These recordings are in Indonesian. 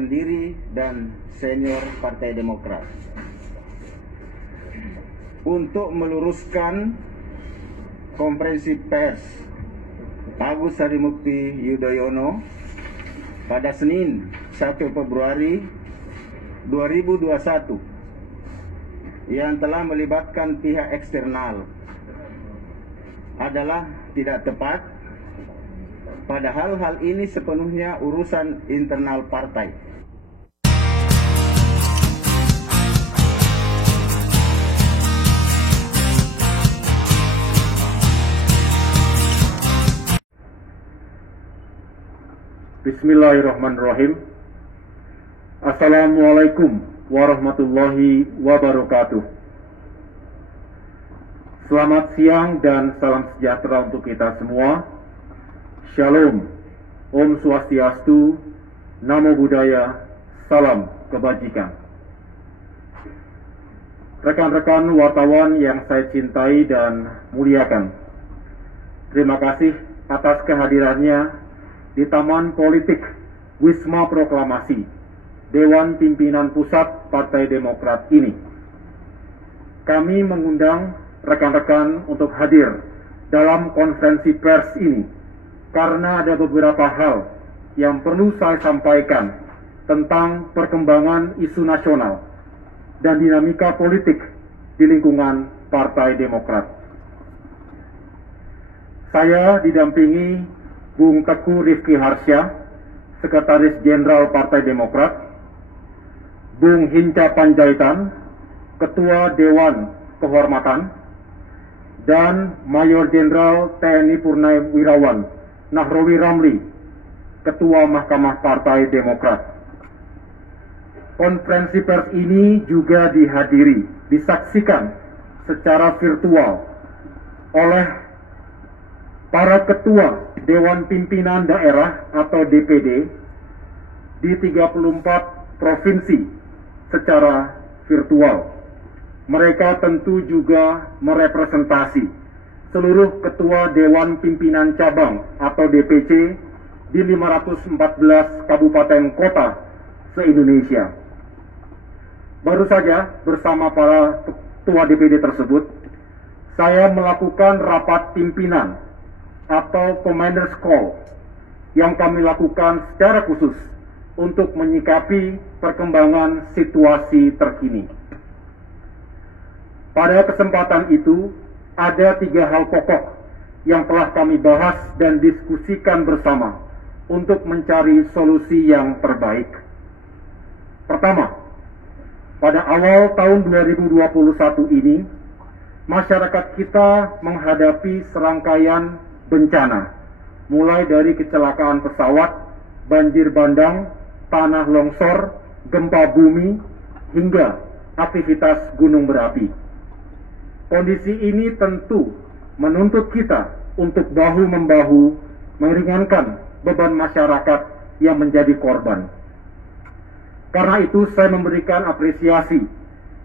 pendiri dan senior Partai Demokrat untuk meluruskan konferensi pers Agus Harimukti Yudhoyono pada Senin 1 Februari 2021 yang telah melibatkan pihak eksternal adalah tidak tepat, padahal hal ini sepenuhnya urusan internal partai. Bismillahirrahmanirrahim. Assalamualaikum warahmatullahi wabarakatuh. Selamat siang dan salam sejahtera untuk kita semua. Shalom, Om Swastiastu, Namo Buddhaya, Salam Kebajikan. Rekan-rekan wartawan yang saya cintai dan muliakan, terima kasih atas kehadirannya di Taman Politik Wisma Proklamasi Dewan Pimpinan Pusat Partai Demokrat ini. Kami mengundang rekan-rekan untuk hadir dalam konferensi pers ini karena ada beberapa hal yang perlu saya sampaikan tentang perkembangan isu nasional dan dinamika politik di lingkungan Partai Demokrat. Saya didampingi Bung Teguh Rifki Harsya, Sekretaris Jenderal Partai Demokrat, Bung Hinca Panjaitan, Ketua Dewan Kehormatan, dan Mayor Jenderal TNI Purnawirawan Nahrawi Ramli, Ketua Mahkamah Partai Demokrat. Konferensi pers ini juga disaksikan secara virtual oleh para ketua Dewan Pimpinan Daerah atau DPD di 34 provinsi secara virtual. Mereka tentu juga merepresentasi seluruh ketua Dewan Pimpinan Cabang atau DPC di 514 kabupaten kota se-Indonesia. Baru saja bersama para ketua DPD tersebut, saya melakukan rapat pimpinan atau Commander's Call yang kami lakukan secara khusus untuk menyikapi perkembangan situasi terkini. Pada kesempatan itu, ada 3 hal pokok yang telah kami bahas dan diskusikan bersama untuk mencari solusi yang terbaik. Pertama, pada awal tahun 2021 ini, masyarakat kita menghadapi serangkaian bencana, mulai dari kecelakaan pesawat, banjir bandang, tanah longsor, gempa bumi, hingga aktivitas gunung berapi. Kondisi ini tentu menuntut kita untuk bahu-membahu meringankan beban masyarakat yang menjadi korban. Karena itu saya memberikan apresiasi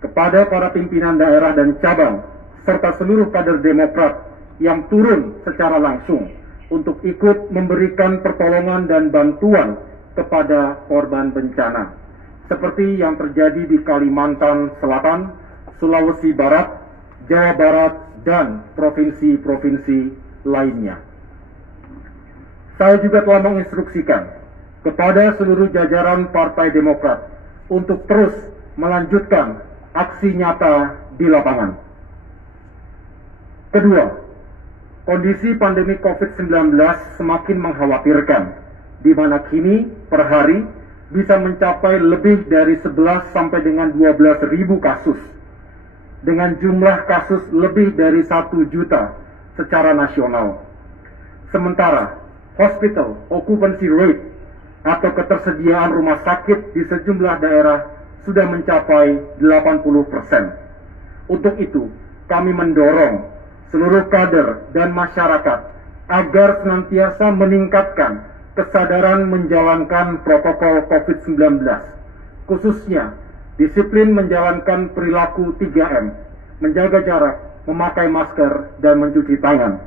kepada para pimpinan daerah dan cabang, serta seluruh kader Demokrat yang turun secara langsung untuk ikut memberikan pertolongan dan bantuan kepada korban bencana, seperti yang terjadi di Kalimantan Selatan, Sulawesi Barat, Jawa Barat, dan provinsi-provinsi lainnya. Saya juga telah menginstruksikan kepada seluruh jajaran Partai Demokrat untuk terus melanjutkan aksi nyata di lapangan. Kedua, kondisi pandemi COVID-19 semakin mengkhawatirkan, di mana kini per hari bisa mencapai lebih dari 11 sampai dengan 12 ribu kasus, dengan jumlah kasus lebih dari 1 juta secara nasional. Sementara, hospital occupancy rate atau ketersediaan rumah sakit di sejumlah daerah sudah mencapai 80%. Untuk itu, kami mendorong seluruh kader dan masyarakat agar senantiasa meningkatkan kesadaran menjalankan protokol COVID-19, khususnya disiplin menjalankan perilaku 3M, menjaga jarak, memakai masker, dan mencuci tangan.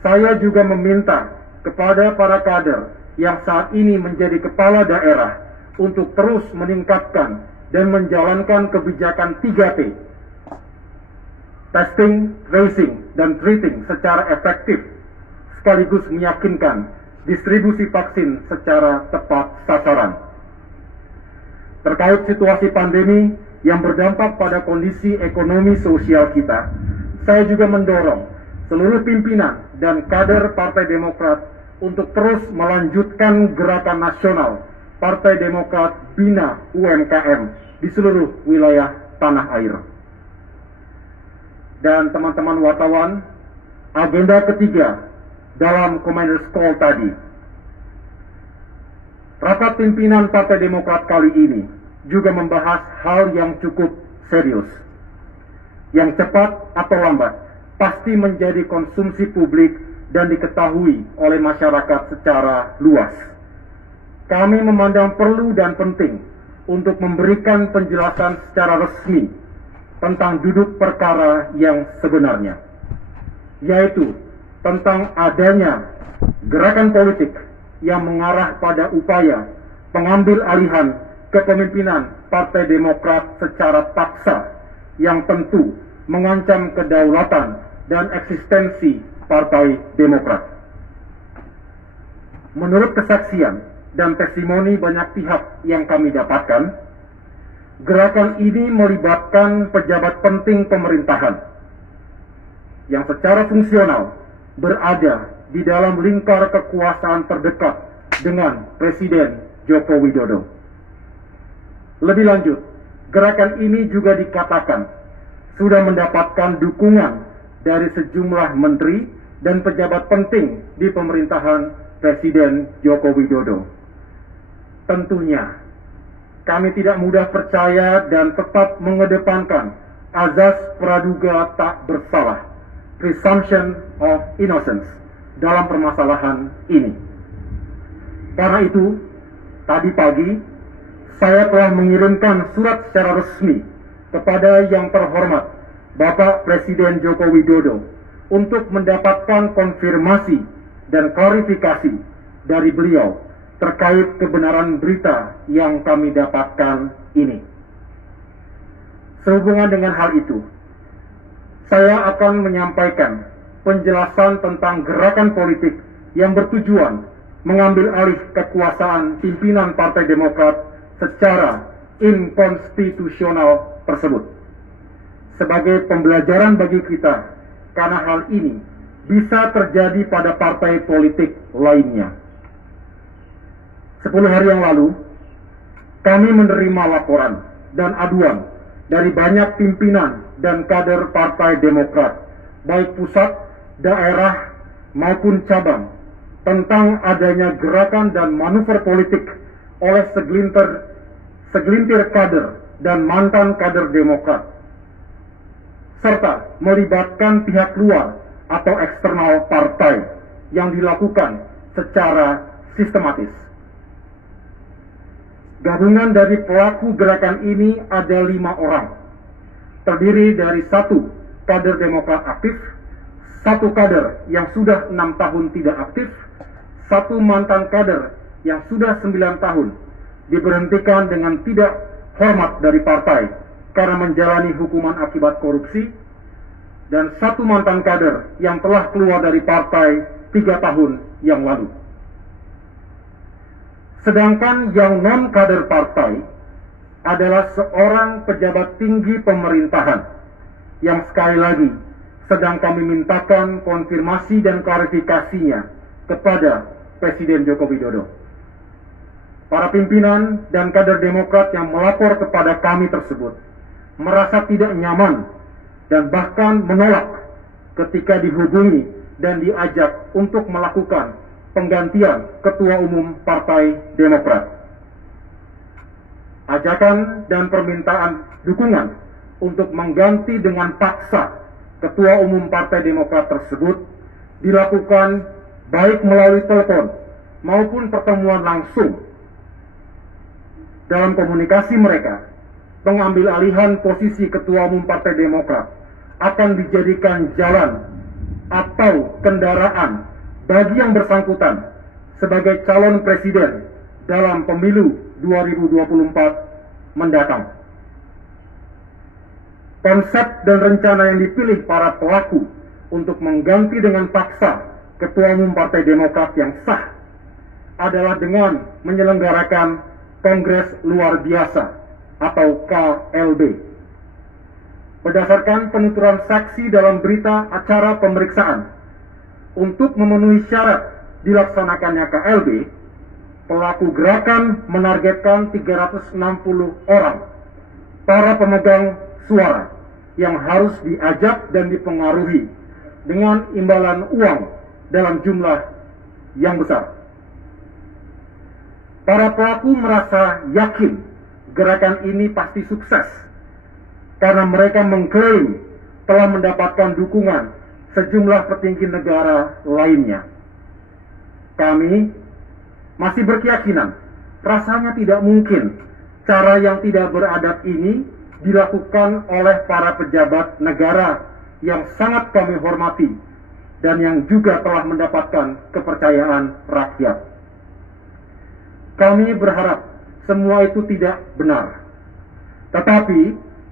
Saya juga meminta kepada para kader yang saat ini menjadi kepala daerah untuk terus meningkatkan dan menjalankan kebijakan 3T, testing, tracing, dan treating secara efektif, sekaligus meyakinkan distribusi vaksin secara tepat sasaran. Terkait situasi pandemi yang berdampak pada kondisi ekonomi sosial kita, saya juga mendorong seluruh pimpinan dan kader Partai Demokrat untuk terus melanjutkan gerakan nasional Partai Demokrat Bina UMKM di seluruh wilayah tanah air. Dan teman-teman wartawan, agenda ketiga dalam Commander's Call tadi, rapat pimpinan Partai Demokrat kali ini juga membahas hal yang cukup serius, yang cepat atau lambat pasti menjadi konsumsi publik dan diketahui oleh masyarakat secara luas. Kami memandang perlu dan penting untuk memberikan penjelasan secara resmi tentang duduk perkara yang sebenarnya, yaitu tentang adanya gerakan politik yang mengarah pada upaya pengambil alihan kepemimpinan Partai Demokrat secara paksa yang tentu mengancam kedaulatan dan eksistensi Partai Demokrat. Menurut kesaksian dan testimoni banyak pihak yang kami dapatkan, gerakan ini melibatkan pejabat penting pemerintahan yang secara fungsional berada di dalam lingkar kekuasaan terdekat dengan Presiden Joko Widodo. Lebih lanjut, gerakan ini juga dikatakan sudah mendapatkan dukungan dari sejumlah menteri dan pejabat penting di pemerintahan Presiden Joko Widodo. Tentunya, kami tidak mudah percaya dan tetap mengedepankan azas praduga tak bersalah, presumption of innocence, dalam permasalahan ini. Karena itu, tadi pagi, saya telah mengirimkan surat secara resmi kepada yang terhormat Bapak Presiden Joko Widodo untuk mendapatkan konfirmasi dan klarifikasi dari beliau terkait kebenaran berita yang kami dapatkan ini. Sehubungan dengan hal itu, saya akan menyampaikan penjelasan tentang gerakan politik yang bertujuan mengambil alih kekuasaan pimpinan Partai Demokrat secara inkonstitusional tersebut. Sebagai pembelajaran bagi kita, karena hal ini bisa terjadi pada partai politik lainnya. 10 hari yang lalu, kami menerima laporan dan aduan dari banyak pimpinan dan kader Partai Demokrat, baik pusat, daerah, maupun cabang, tentang adanya gerakan dan manuver politik oleh segelintir kader dan mantan kader Demokrat, serta melibatkan pihak luar atau eksternal partai yang dilakukan secara sistematis. Gabungan dari pelaku gerakan ini ada 5 orang, terdiri dari 1 kader Demokrat aktif, 1 kader yang sudah 6 tahun tidak aktif, 1 mantan kader yang sudah 9 tahun diberhentikan dengan tidak hormat dari partai karena menjalani hukuman akibat korupsi, dan 1 mantan kader yang telah keluar dari partai 3 tahun yang lalu. Sedangkan yang non-kader partai adalah seorang pejabat tinggi pemerintahan yang sekali lagi sedang kami mintakan konfirmasi dan klarifikasinya kepada Presiden Joko Widodo. Para pimpinan dan kader Demokrat yang melapor kepada kami tersebut merasa tidak nyaman dan bahkan menolak ketika dihubungi dan diajak untuk melakukan penggantian Ketua Umum Partai Demokrat. Ajakan dan permintaan dukungan untuk mengganti dengan paksa Ketua Umum Partai Demokrat tersebut dilakukan baik melalui telepon maupun pertemuan langsung. Dalam komunikasi mereka, pengambil alihan posisi Ketua Umum Partai Demokrat akan dijadikan jalan atau kendaraan bagi yang bersangkutan sebagai calon presiden dalam pemilu 2024 mendatang. Konsep dan rencana yang dipilih para pelaku untuk mengganti dengan paksa Ketua Umum Partai Demokrat yang sah adalah dengan menyelenggarakan Kongres Luar Biasa atau KLB. Berdasarkan penuturan saksi dalam berita acara pemeriksaan, untuk memenuhi syarat dilaksanakannya KLB, pelaku gerakan menargetkan 360 orang para pemegang suara yang harus diajak dan dipengaruhi dengan imbalan uang dalam jumlah yang besar. Para pelaku merasa yakin gerakan ini pasti sukses karena mereka mengklaim telah mendapatkan dukungan sejumlah petinggi negara lainnya. Kami masih berkeyakinan rasanya tidak mungkin cara yang tidak beradab ini dilakukan oleh para pejabat negara yang sangat kami hormati dan yang juga telah mendapatkan kepercayaan rakyat. Kami berharap semua itu tidak benar. Tetapi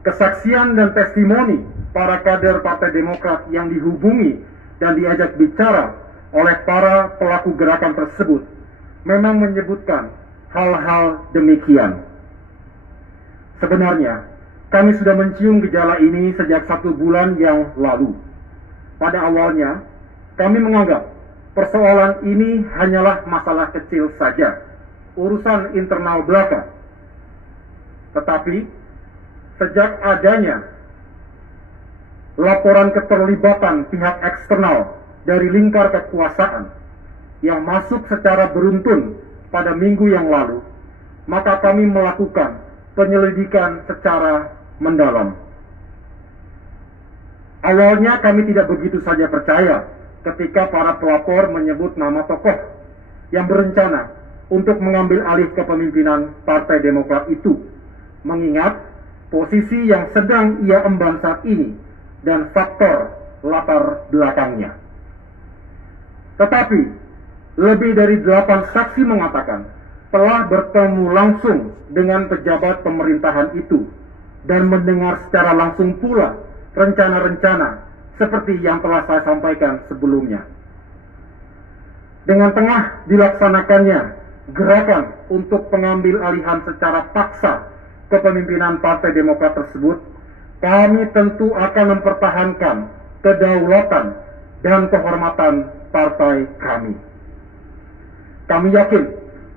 kesaksian dan testimoni para kader Partai Demokrat yang dihubungi dan diajak bicara oleh para pelaku gerakan tersebut memang menyebutkan hal-hal demikian. Sebenarnya, kami sudah mencium gejala ini sejak 1 bulan yang lalu. Pada awalnya, kami menganggap persoalan ini hanyalah masalah kecil saja, urusan internal belaka. Tetapi, sejak adanya laporan keterlibatan pihak eksternal dari lingkar kekuasaan yang masuk secara beruntun pada minggu yang lalu, maka kami melakukan penyelidikan secara mendalam. Awalnya kami tidak begitu saja percaya ketika para pelapor menyebut nama tokoh yang berencana untuk mengambil alih kepemimpinan Partai Demokrat itu, mengingat posisi yang sedang ia emban saat ini dan faktor latar belakangnya. Tetapi, lebih dari 8 saksi mengatakan telah bertemu langsung dengan pejabat pemerintahan itu dan mendengar secara langsung pula rencana-rencana seperti yang telah saya sampaikan sebelumnya. Dengan tengah dilaksanakannya gerakan untuk pengambil alihan secara paksa kepemimpinan Partai Demokrat tersebut, kami tentu akan mempertahankan kedaulatan dan kehormatan partai kami. Kami yakin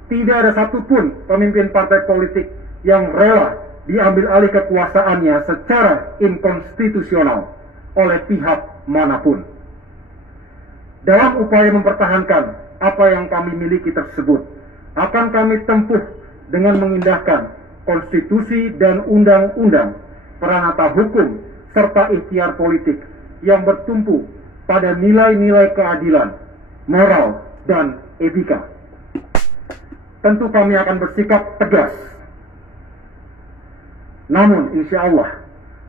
tidak ada satupun pemimpin partai politik yang rela diambil alih kekuasaannya secara inkonstitusional oleh pihak manapun. Dalam upaya mempertahankan apa yang kami miliki tersebut, akan kami tempuh dengan mengindahkan konstitusi dan undang-undang, peranata hukum, serta ikhtiar politik yang bertumpu pada nilai-nilai keadilan, moral, dan etika. Tentu kami akan bersikap tegas. Namun, insya Allah,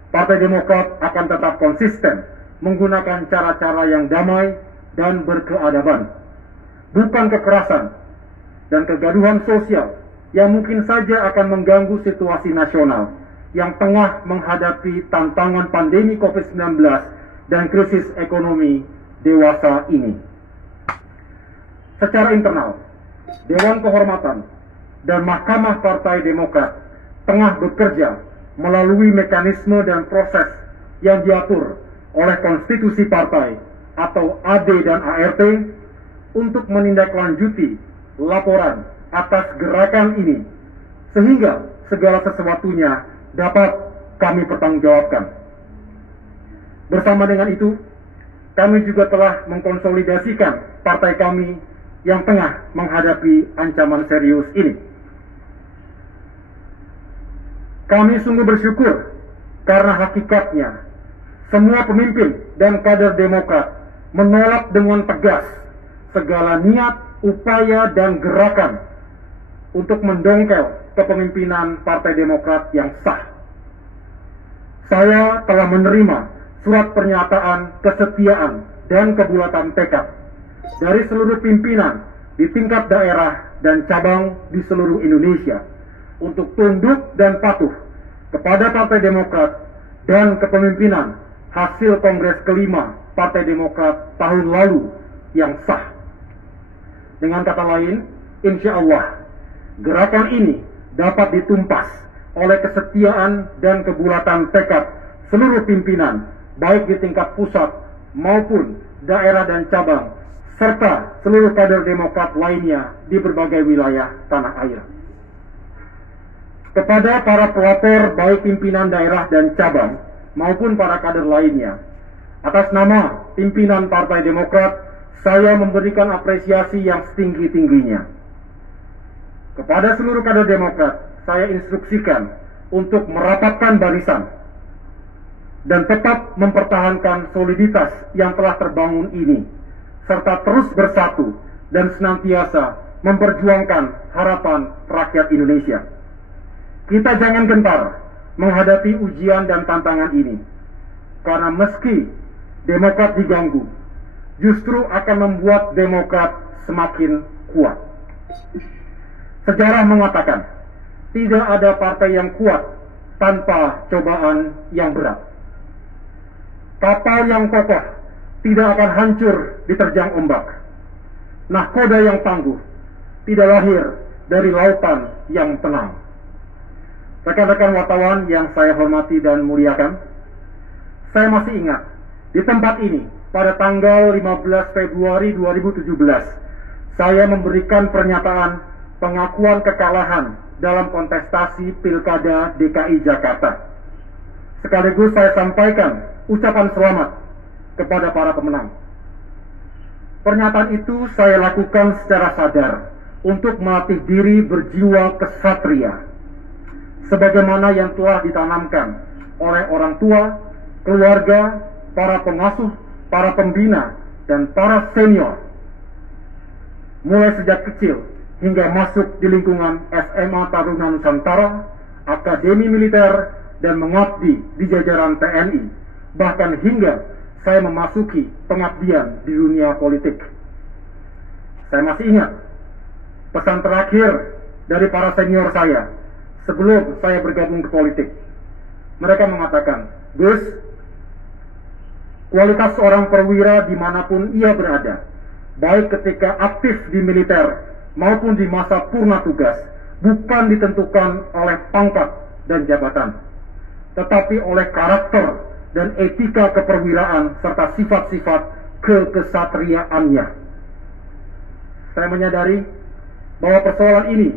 Partai Demokrat akan tetap konsisten menggunakan cara-cara yang damai dan berkeadaban, bukan kekerasan dan kegaduhan sosial yang mungkin saja akan mengganggu situasi nasional yang tengah menghadapi tantangan pandemi COVID-19 dan krisis ekonomi dewasa ini. Secara internal, Dewan Kehormatan dan Mahkamah Partai Demokrat tengah bekerja melalui mekanisme dan proses yang diatur oleh konstitusi partai atau AD dan ART untuk menindaklanjuti laporan atas gerakan ini, sehingga segala sesuatunya dapat kami pertanggungjawabkan. Bersama dengan itu, kami juga telah mengkonsolidasikan partai kami yang tengah menghadapi ancaman serius ini. Kami sungguh bersyukur karena hakikatnya semua pemimpin dan kader Demokrat menolak dengan tegas segala niat, upaya, dan gerakan untuk mendongkel kepemimpinan Partai Demokrat yang sah. Saya telah menerima surat pernyataan kesetiaan dan kebulatan tekad dari seluruh pimpinan di tingkat daerah dan cabang di seluruh Indonesia untuk tunduk dan patuh kepada Partai Demokrat dan kepemimpinan hasil Kongres kelima Partai Demokrat tahun lalu yang sah. Dengan kata lain, insya Allah, gerakan ini dapat ditumpas oleh kesetiaan dan kebulatan tekad seluruh pimpinan, baik di tingkat pusat maupun daerah dan cabang, serta seluruh kader Demokrat lainnya di berbagai wilayah tanah air. Kepada para pelapor, baik pimpinan daerah dan cabang, maupun para kader lainnya, atas nama pimpinan Partai Demokrat, saya memberikan apresiasi yang setinggi-tingginya. Kepada seluruh kader Demokrat, saya instruksikan untuk merapatkan barisan dan tetap mempertahankan soliditas yang telah terbangun ini, serta terus bersatu dan senantiasa memperjuangkan harapan rakyat Indonesia. Kita jangan gentar menghadapi ujian dan tantangan ini, karena meski Demokrat diganggu, justru akan membuat Demokrat semakin kuat. Sejarah mengatakan, tidak ada partai yang kuat tanpa cobaan yang berat. Kapal yang kokoh tidak akan hancur diterjang ombak. Nahkoda yang tangguh tidak lahir dari lautan yang tenang. Rekan-rekan wartawan yang saya hormati dan muliakan, saya masih ingat di tempat ini pada tanggal 15 Februari 2017, saya memberikan pernyataan pengakuan kekalahan dalam kontestasi Pilkada DKI Jakarta. Sekaligus saya sampaikan ucapan selamat kepada para pemenang. Pernyataan itu saya lakukan secara sadar untuk melatih diri berjiwa kesatria, sebagaimana yang telah ditanamkan oleh orang tua, keluarga, para pengasuh, para pembina, dan para senior, mulai sejak kecil hingga masuk di lingkungan SMA Taruna Nusantara, Akademi Militer, dan mengabdi di jajaran TNI, bahkan hingga saya memasuki pengabdian di dunia politik. Saya masih ingat pesan terakhir dari para senior saya sebelum saya bergabung ke politik. Mereka mengatakan, Gus, kualitas seorang perwira dimanapun ia berada, baik ketika aktif di militer maupun di masa purna tugas, bukan ditentukan oleh pangkat dan jabatan, tetapi oleh karakter dan etika keperwiraan serta sifat-sifat kekesatriaannya. Saya menyadari bahwa persoalan ini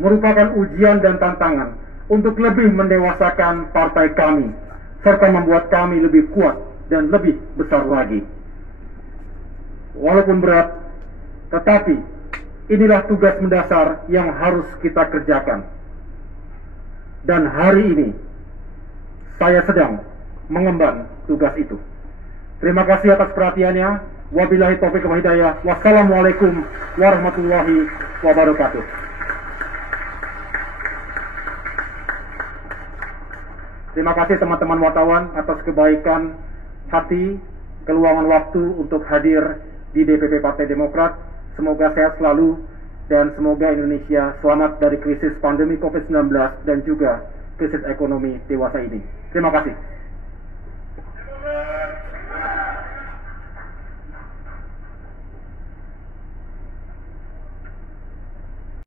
merupakan ujian dan tantangan untuk lebih mendewasakan partai kami, serta membuat kami lebih kuat dan lebih besar lagi. Walaupun berat, tetapi inilah tugas mendasar yang harus kita kerjakan. Dan hari ini, saya sedang mengemban tugas itu. Terima kasih atas perhatiannya. Wabillahi taufiq wal hidayah. Wassalamualaikum warahmatullahi wabarakatuh. Terima kasih teman-teman wartawan atas kebaikan hati, keluangan waktu untuk hadir di DPP Partai Demokrat. Semoga sehat selalu dan semoga Indonesia selamat dari krisis pandemi COVID-19 dan juga krisis ekonomi dewasa ini. Terima kasih.